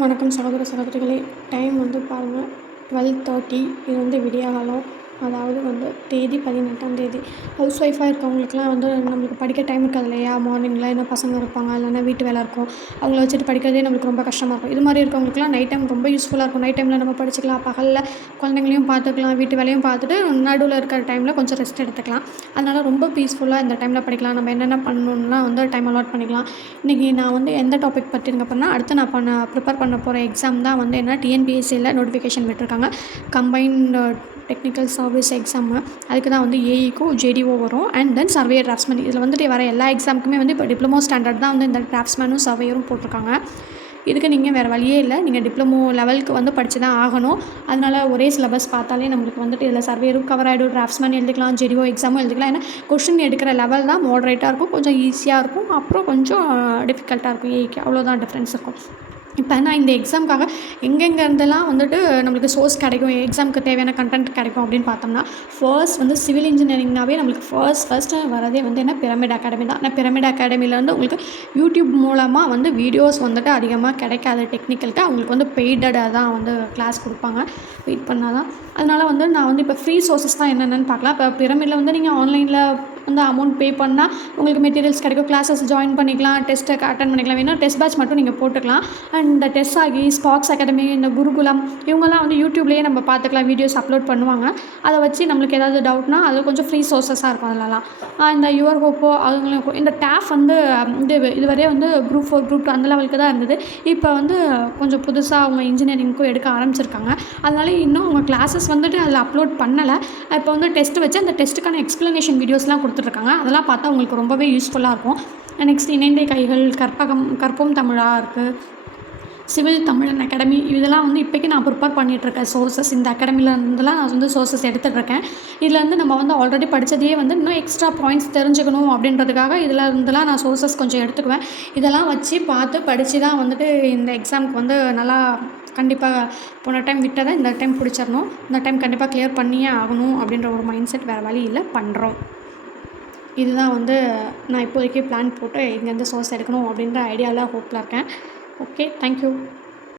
வணக்கம் சகோதர சகோதரிகளே. டைம் வந்து பாருங்கள் 12:30. இது வந்து விடியகாலம். அதாவது வந்து தேதி 18ஆம் தேதி. ஹவுஸ் ஒய்ஃபாக இருக்கவங்களுக்குலாம் வந்து நம்மளுக்கு படிக்க டைம் இருக்காது இல்லையா? மார்னிங்கில் என்ன பசங்க இருப்பாங்க, இல்லைன்னா வீட்டு வேலை இருக்கும். அவங்கள வச்சுட்டு படிக்கிறதே நம்மளுக்கு ரொம்ப கஷ்டமாக இருக்கும். இது மாதிரி இருக்கவங்களுக்குலாம் நைட் டைம் ரொம்ப யூஸ்ஃபுல்லாக இருக்கும். நைட் டைமில் நம்ம படிச்சுக்கலாம், பகலில் குழந்தைங்களையும் பார்த்துக்கலாம், வீட்டு வேலையும் பார்த்துட்டு நடுவில் இருக்கிற டைமில் கொஞ்சம் ரெஸ்ட் எடுத்துக்கலாம். அதனால் ரொம்ப பீஸ்ஃபுல்லாக இந்த டைமில் படிக்கலாம். நம்ம என்னென்ன பண்ணணுன்னா வந்து டைம் அலாட் பண்ணிக்கலாம். இன்றைக்கி நான் வந்து எந்த டாபிக் பற்றி இருக்க போகிறேன்னா, அடுத்து நான் ப்ரிப்பேர் பண்ண போகிற எக்ஸாம் தான் வந்து என்ன டிஎன்பிஎஸ்சியில் நோட்டிஃபிகேஷன் விட்டுருக்காங்க. Combined technical service exam. அதுக்கு தான் வந்து ஏஇக்கும் ஜேடிஓ வரும். And then surveyor draughtsman. இதில் வந்துட்டு வர எல்லா எக்ஸாமுக்குமே வந்து இப்போ டிப்ளமோ ஸ்டாண்டர்ட் தான் வந்து இந்த டிராஃப்ட்ஸ்மேனும் சர்வேயரும் போட்டிருக்காங்க. இதுக்கு நீங்கள் வேறு வழியே இல்லை, நீங்கள் டிப்ளமோ லெவலுக்கு வந்து படித்து தான் ஆகணும். அதனால் ஒரே சிலபஸ் பார்த்தாலே நம்மளுக்கு வந்துட்டு இதில் சர்வேயரும் கவர் ஆகிடும், டிராஃப்ட்ஸ்மேன் எழுதிக்கலாம், ஜேடிஓ எக்ஸாமும் எழுதிக்கலாம். ஏன்னா கொஷின் எடுக்கிற லெவல் தான் மாடரேட்டாக இருக்கும், கொஞ்சம் ஈஸியாக இருக்கும், அப்புறம் கொஞ்சம் டிஃபிகல்ட்டாக இருக்கும். ஏக்கு அவ்வளோதான் டிஃப்ரென்ஸ் இருக்கும். இப்போ நான் இந்த எக்ஸாமுக்காக எங்கெங்கேருந்தெல்லாம் வந்துட்டு நம்மளுக்கு சோர்ஸ் கிடைக்கும், எக்ஸாமுக்கு தேவையான கண்டென்ட் கிடைக்கும் அப்படின்னு பார்த்தோம்னா, ஃபர்ஸ்ட் வந்து சிவில் இன்ஜினியரிங்னாவே நம்மளுக்கு ஃபர்ஸ்ட்டு வரதே வந்து என்ன பிரமிட் அகாடமி தான். ஏன்னா பிரமிட் அகாடமியில் வந்து உங்களுக்கு யூடியூப் மூலமாக வந்து வீடியோஸ் வந்துட்டு அதிகமாக கிடைக்காது. டெக்னிக்கலுக்கு அவங்களுக்கு வந்து பெய்டடாக தான் வந்து கிளாஸ் கொடுப்பாங்க, வெயிட் பண்ணால் தான். அதனால் வந்து நான் வந்து இப்போ ஃப்ரீ சோர்ஸஸ் தான் என்னென்னு பார்க்கலாம். இப்போ பிரமிடில் வந்து நீங்கள் ஆன்லைனில் வந்து அமௌண்ட் பே பண்ணால் உங்களுக்கு மெட்டீரியல்ஸ் கிடைக்கும், கிளாஸஸ் ஜாயின் பண்ணிக்கலாம், டெஸ்ட்டை அட்டன் பண்ணிக்கலாம். வேணும் டெஸ்ட் பேட்ச் மட்டும் நீங்கள் போட்டுக்கலாம். அண்ட் இந்த டெஸ்ட் ஆகி ஸ்பாக்ஸ் அகாடமி, இந்த குருகுலம், இவங்கெல்லாம் வந்து யூடியூப்லேயே நம்ம பார்த்துக்கலாம், வீடியோஸ் அப்லோட் பண்ணுவாங்க. அதை வச்சு நம்மளுக்கு ஏதாவது டவுட்னா அது கொஞ்சம் ஃப்ரீ சோர்ஸஸாக இருக்கும். அதிலலாம் இந்த யுவர் ஹோப்போ அவங்களுக்கும் இந்த டேஃப் வந்து இதுவரையே வந்து குரூப் 4 குரூப் 2 அந்த லெவலுக்கு தான் இருந்தது. இப்போ வந்து கொஞ்சம் புதுசாக அவங்க இன்ஜினியரிங்க்கும் எடுக்க ஆரம்பிச்சிருக்காங்க. அதனால இன்னும் அவங்க கிளாஸஸ் வந்துட்டு அதில் அப்லோட் பண்ணலை. இப்போ வந்து டெஸ்ட்டு வச்சு அந்த டெஸ்ட்டுக்கான எக்ஸ்ப்ளனேஷன் வீடியோஸ்லாம் கொடுத்துட்ருக்காங்க. அதெல்லாம் பார்த்தா அவங்களுக்கு ரொம்பவே யூஸ்ஃபுல்லாக இருக்கும். நெக்ஸ்ட் இணைந்த கைகள், கற்போம் தமிழா இருக்குது, சிவில் தமிழன் அகாடமி, இதெல்லாம் வந்து இப்போக்கி நான் ப்ரிப்பேர் பண்ணிகிட்ருக்கேன் சோர்ஸஸ். இந்த அகாடமிலேருந்துலாம் நான் வந்து சோர்ஸஸ் எடுத்துகிட்ருக்கேன். இதில் வந்து நம்ம வந்து ஆல்ரெடி படித்ததையே வந்து இன்னும் எக்ஸ்ட்ரா பாயிண்ட்ஸ் தெரிஞ்சுக்கணும் அப்படின்றதுக்காக இதில் இருந்தெல்லாம் நான் சோர்ஸஸ் கொஞ்சம் எடுத்துக்குவேன். இதெல்லாம் வச்சு பார்த்து படித்து தான் வந்துட்டு இந்த எக்ஸாமுக்கு வந்து நல்லா கண்டிப்பாக போன டைம் விட்டதை இந்த டைம் பிடிச்சிடணும், இந்த டைம் கண்டிப்பாக கிளியர் பண்ணியே ஆகணும் அப்படின்ற ஒரு மைண்ட் செட், வேறு வழி இல்லை, பண்ணுறோம். இதுதான் வந்து நான் இப்போதைக்கு பிளான் போட்டு இங்கேருந்து சோர்ஸ் எடுக்கணும் அப்படின்ற ஐடியாவில் ஹோப்பில் இருக்கேன். Okay, thank you.